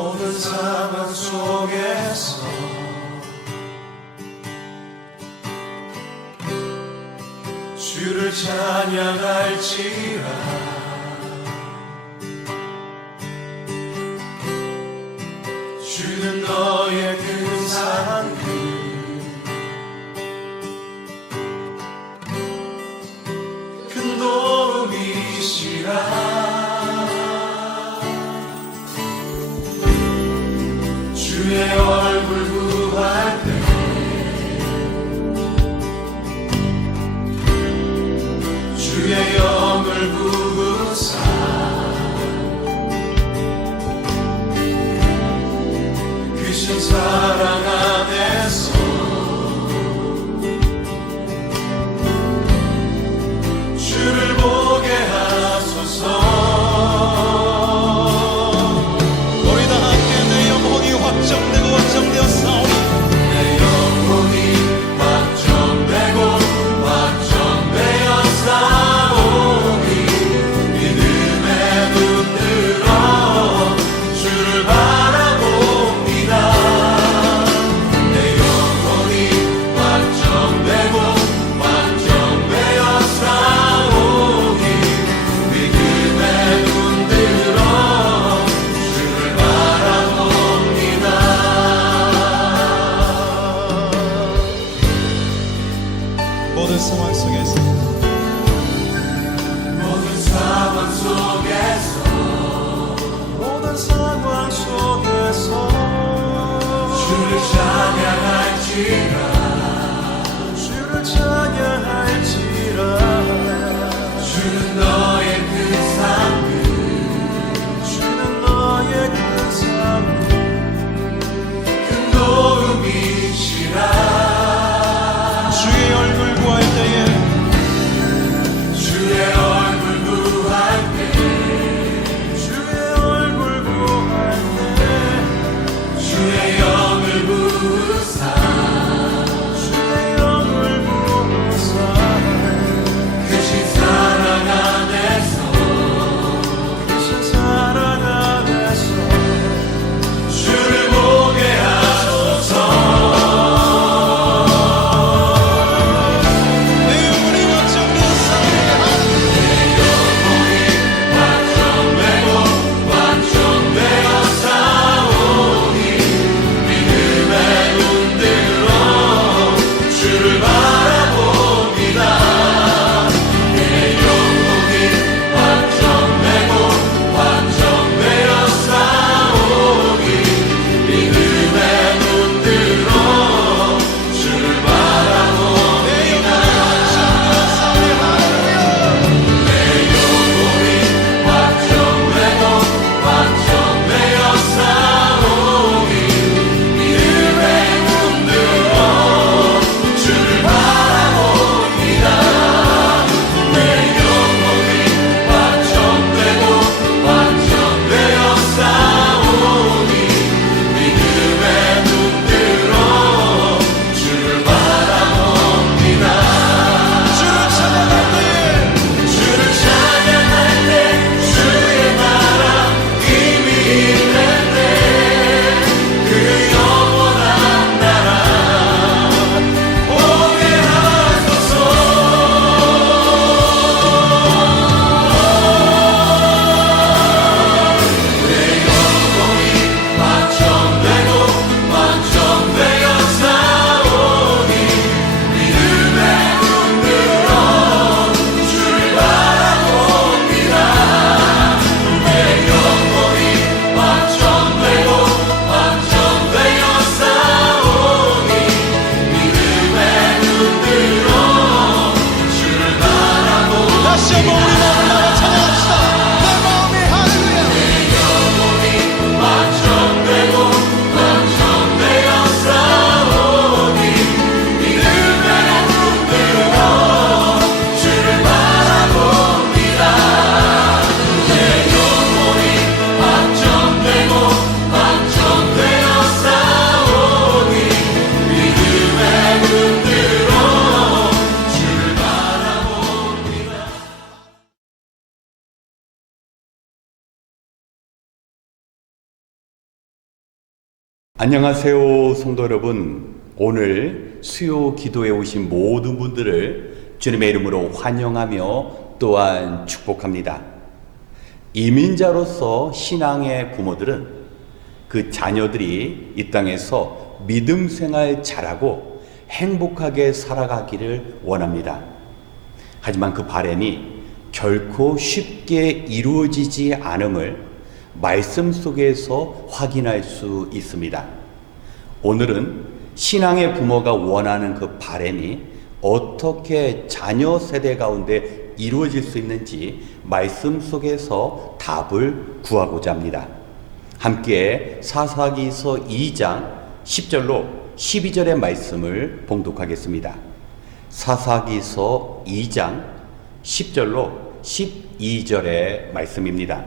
모든 상황 속에서 주를 찬양할지라. 주는 너의 근사한 큰 도움이시라. 주의 얼굴 구할 때 주의 영을 부으사 크신 사랑 안에서 주를 보게 하소서. 우리 다 함께 내 영혼이 확정되고 확정되었사오니 내 영혼이 확정되고 확정되었사오니 믿음에 눈들어 주를 바라봅니다. 내 영혼이 확정되고 확정되었사오니 믿음에 눈들어 주를 바라봅니다. 모든 상황 속에서 모든 상황 속에서 모든 상황 속에서 주를 찬양할지라. 주를 찬양할지라. 주는 너의 그 삶 주는 너의 그 삶 큰 도움이시라. 주의 얼굴 구할 때에 주의 얼굴 구할 때 주의 얼굴 구할 때 주의 영을 부으사 안녕하세요, 성도 여러분. 오늘 수요 기도에 오신 모든 분들을 주님의 이름으로 환영하며 또한 축복합니다. 이민자로서 신앙의 부모들은 그 자녀들이 이 땅에서 믿음 생활 잘하고 행복하게 살아가기를 원합니다. 하지만 그 바람이 결코 쉽게 이루어지지 않음을 말씀 속에서 확인할 수 있습니다. 오늘은 신앙의 부모가 원하는 그 바람이 어떻게 자녀 세대 가운데 이루어질 수 있는지 말씀 속에서 답을 구하고자 합니다. 함께 사사기서 2장 10절로 12절의 말씀을 봉독하겠습니다. 사사기서 2장 10절로 12절의 말씀입니다.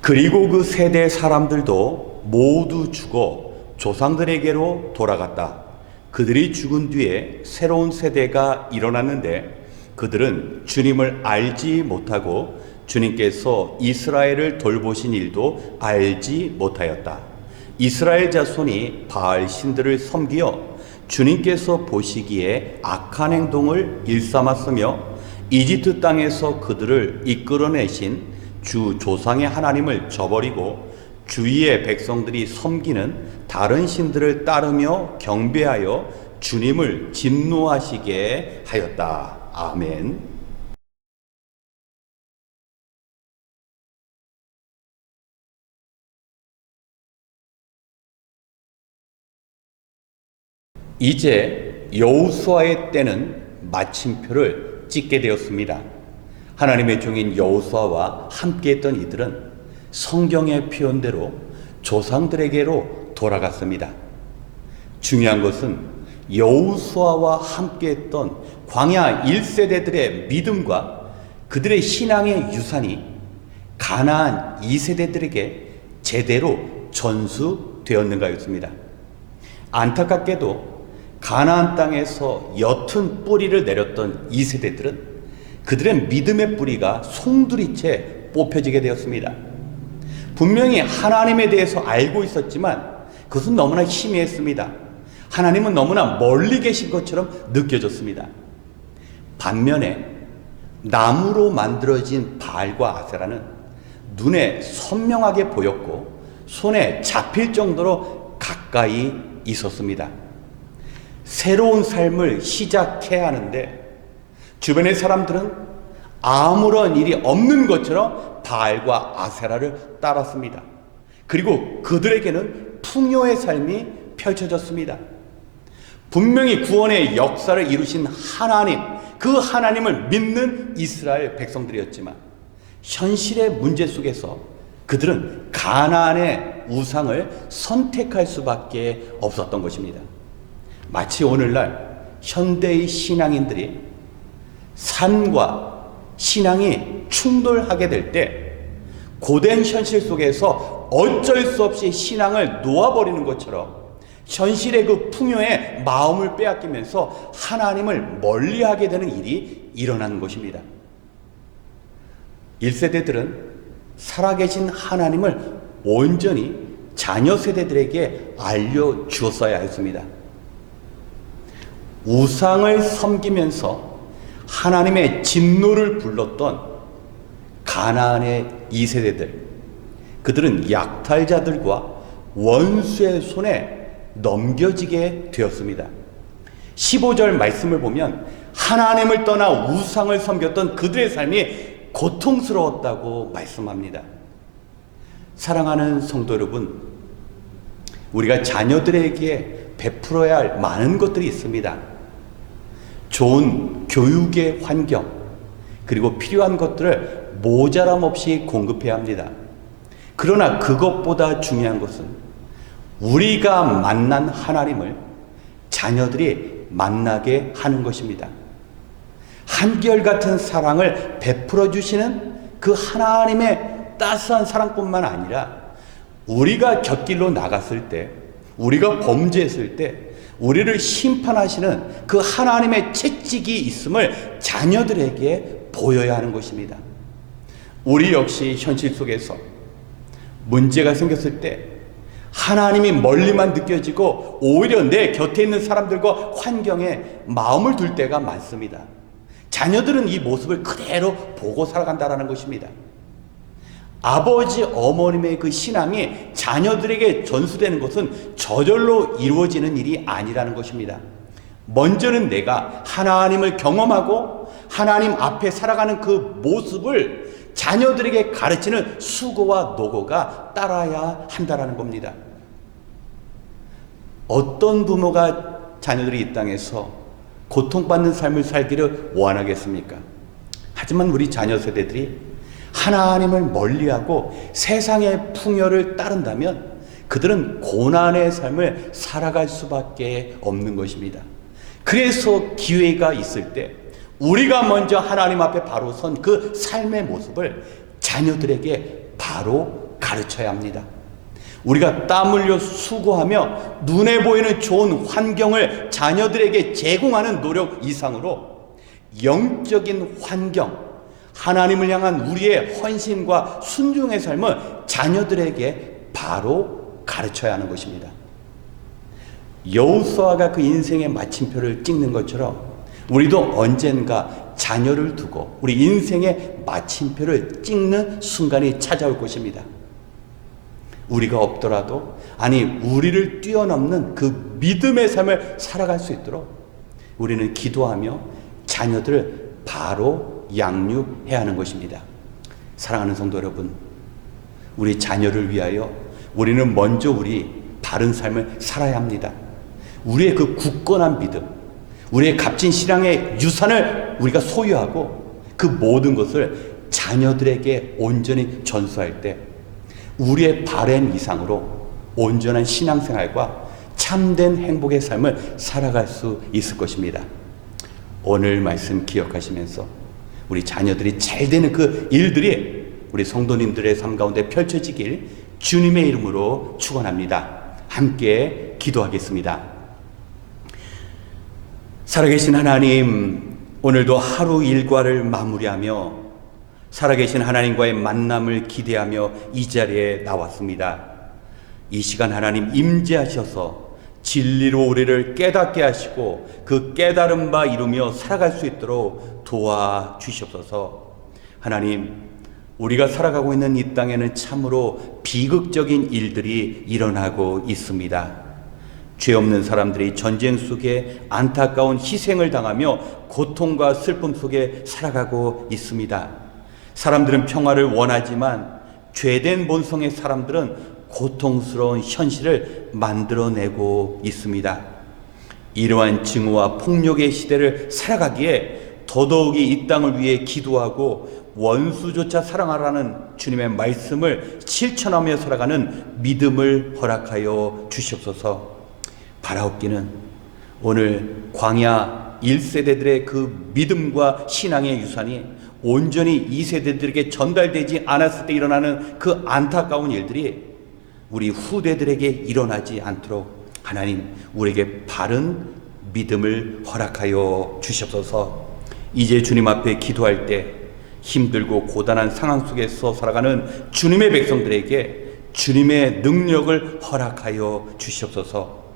그리고 그 세대 사람들도 모두 죽어 조상들에게로 돌아갔다. 그들이 죽은 뒤에 새로운 세대가 일어났는데 그들은 주님을 알지 못하고 주님께서 이스라엘을 돌보신 일도 알지 못하였다. 이스라엘 자손이 바알 신들을 섬기어 주님께서 보시기에 악한 행동을 일삼았으며 이집트 땅에서 그들을 이끌어내신 주 조상의 하나님을 저버리고 주위의 백성들이 섬기는 다른 신들을 따르며 경배하여 주님을 진노하시게 하였다. 아멘. 이제 여호수아의 때는 마침표를 찍게 되었습니다. 하나님의 종인 여호수아와 함께했던 이들은 성경의 표현대로 조상들에게로 돌아갔습니다. 중요한 것은 여호수아와 함께했던 광야 1세대들의 믿음과 그들의 신앙의 유산이 가나안 2세대들에게 제대로 전수되었는가였습니다. 안타깝게도 가나안 땅에서 옅은 뿌리를 내렸던 2세대들은 그들의 믿음의 뿌리가 송두리째 뽑혀지게 되었습니다. 분명히 하나님에 대해서 알고 있었지만 그것은 너무나 희미했습니다. 하나님은 너무나 멀리 계신 것처럼 느껴졌습니다. 반면에 나무로 만들어진 바알과 아세라는 눈에 선명하게 보였고 손에 잡힐 정도로 가까이 있었습니다. 새로운 삶을 시작해야 하는데 주변의 사람들은 아무런 일이 없는 것처럼 바알과 아세라를 따랐습니다. 그리고 그들에게는 풍요의 삶이 펼쳐졌습니다. 분명히 구원의 역사를 이루신 하나님, 그 하나님을 믿는 이스라엘 백성들이었지만 현실의 문제 속에서 그들은 가나안의 우상을 선택할 수밖에 없었던 것입니다. 마치 오늘날 현대의 신앙인들이 삶과 신앙이 충돌하게 될 때 고된 현실 속에서 어쩔 수 없이 신앙을 놓아버리는 것처럼 현실의 그 풍요에 마음을 빼앗기면서 하나님을 멀리하게 되는 일이 일어나는 것입니다. 1세대들은 살아계신 하나님을 온전히 자녀 세대들에게 알려주었어야 했습니다. 우상을 섬기면서 하나님의 진노를 불렀던 가나안의 2세대들, 그들은 약탈자들과 원수의 손에 넘겨지게 되었습니다. 15절 말씀을 보면 하나님을 떠나 우상을 섬겼던 그들의 삶이 고통스러웠다고 말씀합니다. 사랑하는 성도 여러분, 우리가 자녀들에게 베풀어야 할 많은 것들이 있습니다. 좋은 교육의 환경, 그리고 필요한 것들을 모자람 없이 공급해야 합니다. 그러나 그것보다 중요한 것은 우리가 만난 하나님을 자녀들이 만나게 하는 것입니다. 한결같은 사랑을 베풀어 주시는 그 하나님의 따스한 사랑뿐만 아니라 우리가 곁길로 나갔을 때, 우리가 범죄했을 때 우리를 심판하시는 그 하나님의 채찍이 있음을 자녀들에게 보여야 하는 것입니다. 우리 역시 현실 속에서 문제가 생겼을 때 하나님이 멀리만 느껴지고 오히려 내 곁에 있는 사람들과 환경에 마음을 둘 때가 많습니다. 자녀들은 이 모습을 그대로 보고 살아간다는 것입니다. 아버지, 어머님의 그 신앙이 자녀들에게 전수되는 것은 저절로 이루어지는 일이 아니라는 것입니다. 먼저는 내가 하나님을 경험하고 하나님 앞에 살아가는 그 모습을 자녀들에게 가르치는 수고와 노고가 따라야 한다는 겁니다. 어떤 부모가 자녀들이 이 땅에서 고통받는 삶을 살기를 원하겠습니까? 하지만 우리 자녀 세대들이 하나님을 멀리하고 세상의 풍요를 따른다면 그들은 고난의 삶을 살아갈 수밖에 없는 것입니다. 그래서 기회가 있을 때 우리가 먼저 하나님 앞에 바로 선 그 삶의 모습을 자녀들에게 바로 가르쳐야 합니다. 우리가 땀 흘려 수고하며 눈에 보이는 좋은 환경을 자녀들에게 제공하는 노력 이상으로 영적인 환경, 하나님을 향한 우리의 헌신과 순종의 삶을 자녀들에게 바로 가르쳐야 하는 것입니다. 여호수아가 그 인생의 마침표를 찍는 것처럼 우리도 언젠가 자녀를 두고 우리 인생의 마침표를 찍는 순간이 찾아올 것입니다. 우리가 없더라도, 아니 우리를 뛰어넘는 그 믿음의 삶을 살아갈 수 있도록 우리는 기도하며 자녀들을 바로 양육해야 하는 것입니다. 사랑하는 성도 여러분, 우리 자녀를 위하여 우리는 먼저 우리 바른 삶을 살아야 합니다. 우리의 그 굳건한 믿음, 우리의 값진 신앙의 유산을 우리가 소유하고 그 모든 것을 자녀들에게 온전히 전수할 때 우리의 바램 이상으로 온전한 신앙생활과 참된 행복의 삶을 살아갈 수 있을 것입니다. 오늘 말씀 기억하시면서 우리 자녀들이 잘 되는 그 일들이 우리 성도님들의 삶 가운데 펼쳐지길 주님의 이름으로 축원합니다. 함께 기도하겠습니다. 살아계신 하나님, 오늘도 하루 일과를 마무리하며 살아계신 하나님과의 만남을 기대하며 이 자리에 나왔습니다. 이 시간 하나님 임재하셔서 진리로 우리를 깨닫게 하시고 그 깨달은 바 이루며 살아갈 수 있도록 도와주시옵소서. 하나님, 우리가 살아가고 있는 이 땅에는 참으로 비극적인 일들이 일어나고 있습니다. 죄 없는 사람들이 전쟁 속에 안타까운 희생을 당하며 고통과 슬픔 속에 살아가고 있습니다. 사람들은 평화를 원하지만 죄된 본성의 사람들은 고통스러운 현실을 만들어내고 있습니다. 이러한 증오와 폭력의 시대를 살아가기에 더더욱이 이 땅을 위해 기도하고 원수조차 사랑하라는 주님의 말씀을 실천하며 살아가는 믿음을 허락하여 주시옵소서. 바라옵기는 오늘 광야 1세대들의 그 믿음과 신앙의 유산이 온전히 2세대들에게 전달되지 않았을 때 일어나는 그 안타까운 일들이 우리 후대들에게 일어나지 않도록 하나님 우리에게 바른 믿음을 허락하여 주시옵소서. 이제 주님 앞에 기도할 때 힘들고 고단한 상황 속에서 살아가는 주님의 백성들에게 주님의 능력을 허락하여 주시옵소서.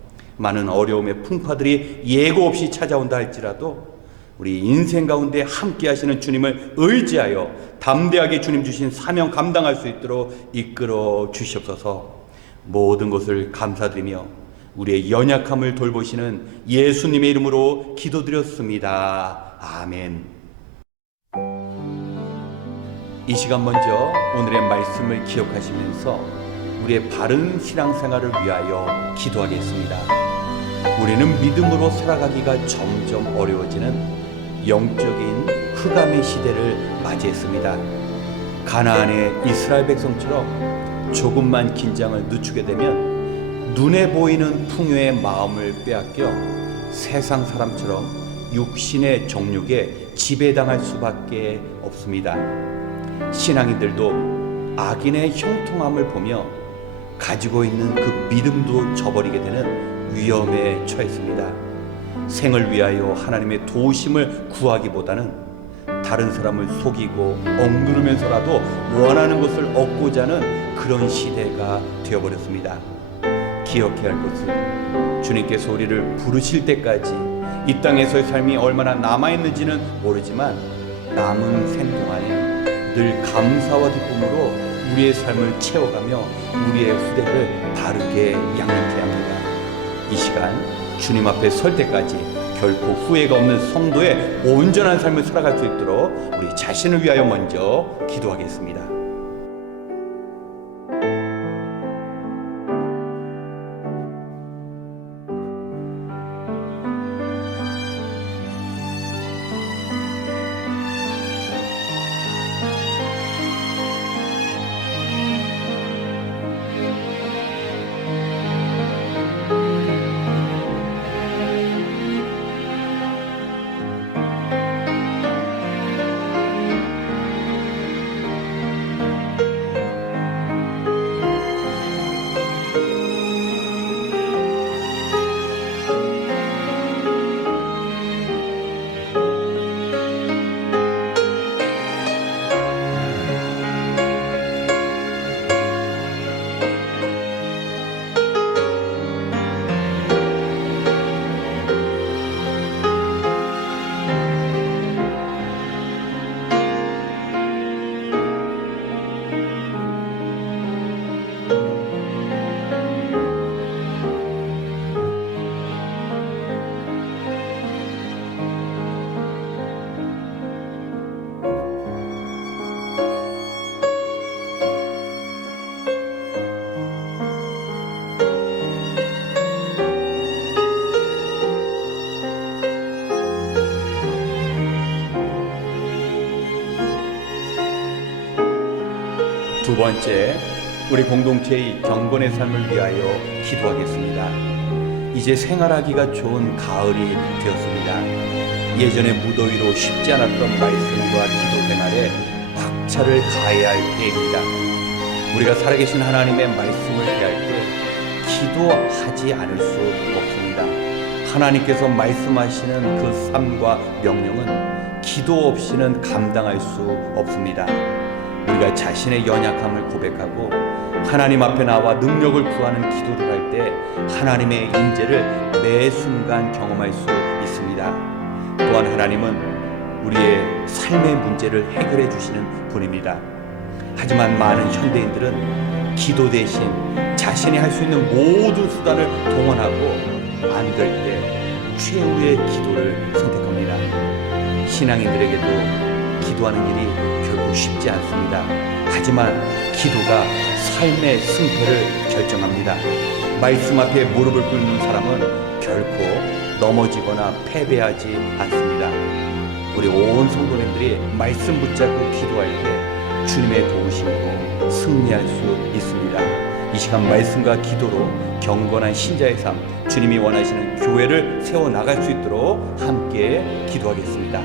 많은 어려움의 풍파들이 예고 없이 찾아온다 할지라도 우리 인생 가운데 함께 하시는 주님을 의지하여 담대하게 주님 주신 사명 감당할 수 있도록 이끌어 주시옵소서. 모든 것을 감사드리며 우리의 연약함을 돌보시는 예수님의 이름으로 기도드렸습니다. 아멘. 이 시간 먼저 오늘의 말씀을 기억하시면서 우리의 바른 신앙생활을 위하여 기도하겠습니다. 우리는 믿음으로 살아가기가 점점 어려워지는 영적인 흑암의 시대를 맞이했습니다. 가나안의 이스라엘 백성처럼 조금만 긴장을 늦추게 되면 눈에 보이는 풍요의 마음을 빼앗겨 세상 사람처럼 육신의 정욕에 지배당할 수밖에 없습니다. 신앙인들도 악인의 형통함을 보며 가지고 있는 그 믿음도 저버리게 되는 위험에 처했습니다. 생을 위하여 하나님의 도우심을 구하기보다는 다른 사람을 속이고 억누르면서라도 원하는 것을 얻고자 하는 그런 시대가 되어버렸습니다. 기억해야 할 것은 주님께서 우리를 부르실 때까지 이 땅에서의 삶이 얼마나 남아있는지는 모르지만 남은 생 동안에 늘 감사와 기쁨으로 우리의 삶을 채워가며 우리의 후대를 바르게 양육해야 합니다. 이 시간 주님 앞에 설 때까지 결코 후회가 없는 성도의 온전한 삶을 살아갈 수 있도록 우리 자신을 위하여 먼저 기도하겠습니다. 두 번째, 우리 공동체의 경건의 삶을 위하여 기도하겠습니다. 이제 생활하기가 좋은 가을이 되었습니다. 예전에 무더위로 쉽지 않았던 말씀과 기도 생활에 박차를 가해야 할 때입니다. 우리가 살아계신 하나님의 말씀을 대할 때 기도하지 않을 수 없습니다. 하나님께서 말씀하시는 그 삶과 명령은 기도 없이는 감당할 수 없습니다. 우리가 자신의 연약함을 고백하고 하나님 앞에 나와 능력을 구하는 기도를 할 때 하나님의 임재를 매 순간 경험할 수 있습니다. 또한 하나님은 우리의 삶의 문제를 해결해 주시는 분입니다. 하지만 많은 현대인들은 기도 대신 자신이 할 수 있는 모든 수단을 동원하고 안 될 때 최후의 기도를 선택합니다. 신앙인들에게도 기도하는 일이 결코 쉽지 않습니다. 하지만 기도가 삶의 승패를 결정합니다. 말씀 앞에 무릎을 꿇는 사람은 결코 넘어지거나 패배하지 않습니다. 우리 온 성도님들이 말씀 붙잡고 기도할 때 주님의 도우심으로 승리할 수 있습니다. 이 시간 말씀과 기도로 경건한 신자의 삶, 주님이 원하시는 교회를 세워나갈 수 있도록 함께 기도하겠습니다.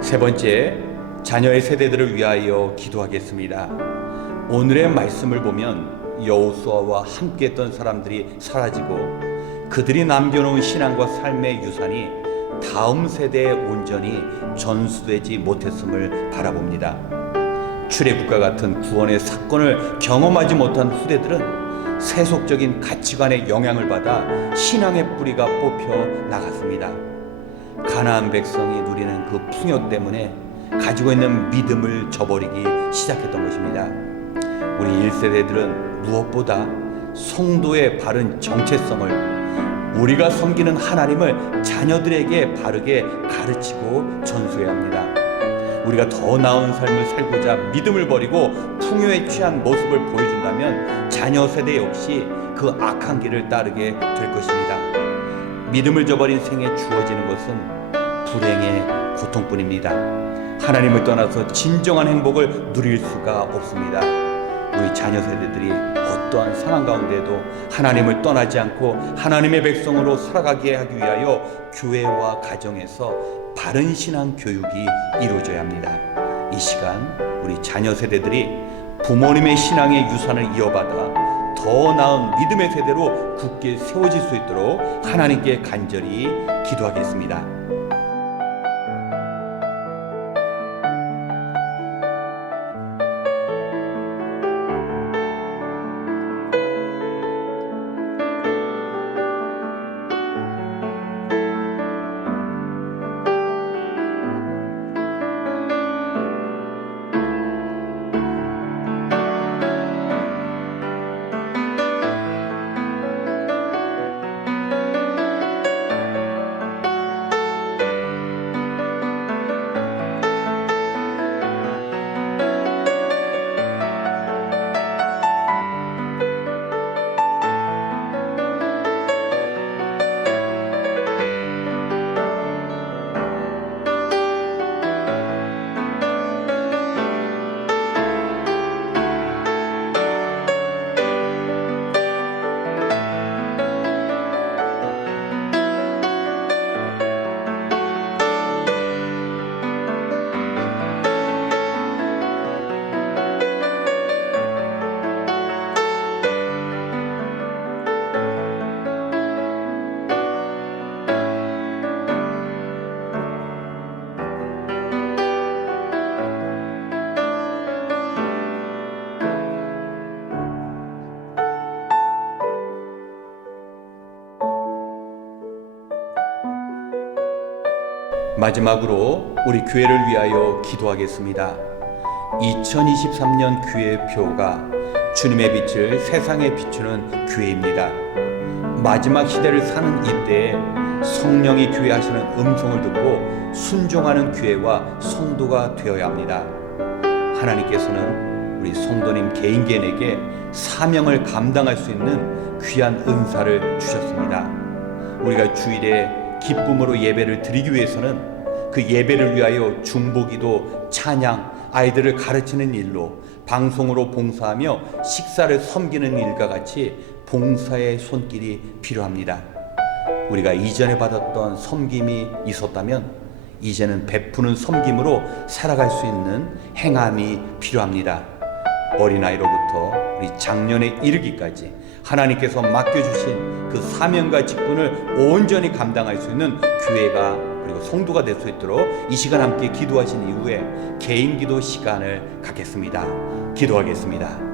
세 번째, 자녀의 세대들을 위하여 기도하겠습니다. 오늘의 말씀을 보면 여호수아와 함께했던 사람들이 사라지고 그들이 남겨놓은 신앙과 삶의 유산이 다음 세대에 온전히 전수되지 못했음을 바라봅니다. 출애굽과 같은 구원의 사건을 경험하지 못한 후대들은 세속적인 가치관의 영향을 받아 신앙의 뿌리가 뽑혀 나갔습니다. 가나안 백성이 누리는 그 풍요 때문에 가지고 있는 믿음을 저버리기 시작했던 것입니다. 우리 1세대들은 무엇보다 성도의 바른 정체성을, 우리가 섬기는 하나님을 자녀들에게 바르게 가르치고 전수해야 합니다. 우리가 더 나은 삶을 살고자 믿음을 버리고 풍요에 취한 모습을 보여준다면 자녀 세대 역시 그 악한 길을 따르게 될 것입니다. 믿음을 저버린 생에 주어지는 것은 불행의 고통뿐입니다. 하나님을 떠나서 진정한 행복을 누릴 수가 없습니다. 우리 자녀 세대들이 어떠한 상황 가운데도 하나님을 떠나지 않고 하나님의 백성으로 살아가게 하기 위하여 교회와 가정에서 바른 신앙 교육이 이루어져야 합니다. 이 시간 우리 자녀 세대들이 부모님의 신앙의 유산을 이어받아 더 나은 믿음의 세대로 굳게 세워질 수 있도록 하나님께 간절히 기도하겠습니다. 마지막으로 우리 교회를 위하여 기도하겠습니다. 2023년 교회표가 주님의 빛을 세상에 비추는 교회입니다. 마지막 시대를 사는 이때에 성령이 교회 하시는 음성을 듣고 순종하는 교회와 성도가 되어야 합니다. 하나님께서는 우리 성도님 개인 개인에게 사명을 감당할 수 있는 귀한 은사를 주셨습니다. 우리가 주일에 기쁨으로 예배를 드리기 위해서는 그 예배를 위하여 중보기도, 찬양, 아이들을 가르치는 일로, 방송으로 봉사하며 식사를 섬기는 일과 같이 봉사의 손길이 필요합니다. 우리가 이전에 받았던 섬김이 있었다면 이제는 베푸는 섬김으로 살아갈 수 있는 행함이 필요합니다. 어린아이로부터 우리 장년에 이르기까지 하나님께서 맡겨주신 그 사명과 직분을 온전히 감당할 수 있는 교회가 그리고 성도가 될 수 있도록 이 시간 함께 기도하신 이후에 개인 기도 시간을 갖겠습니다. 기도하겠습니다.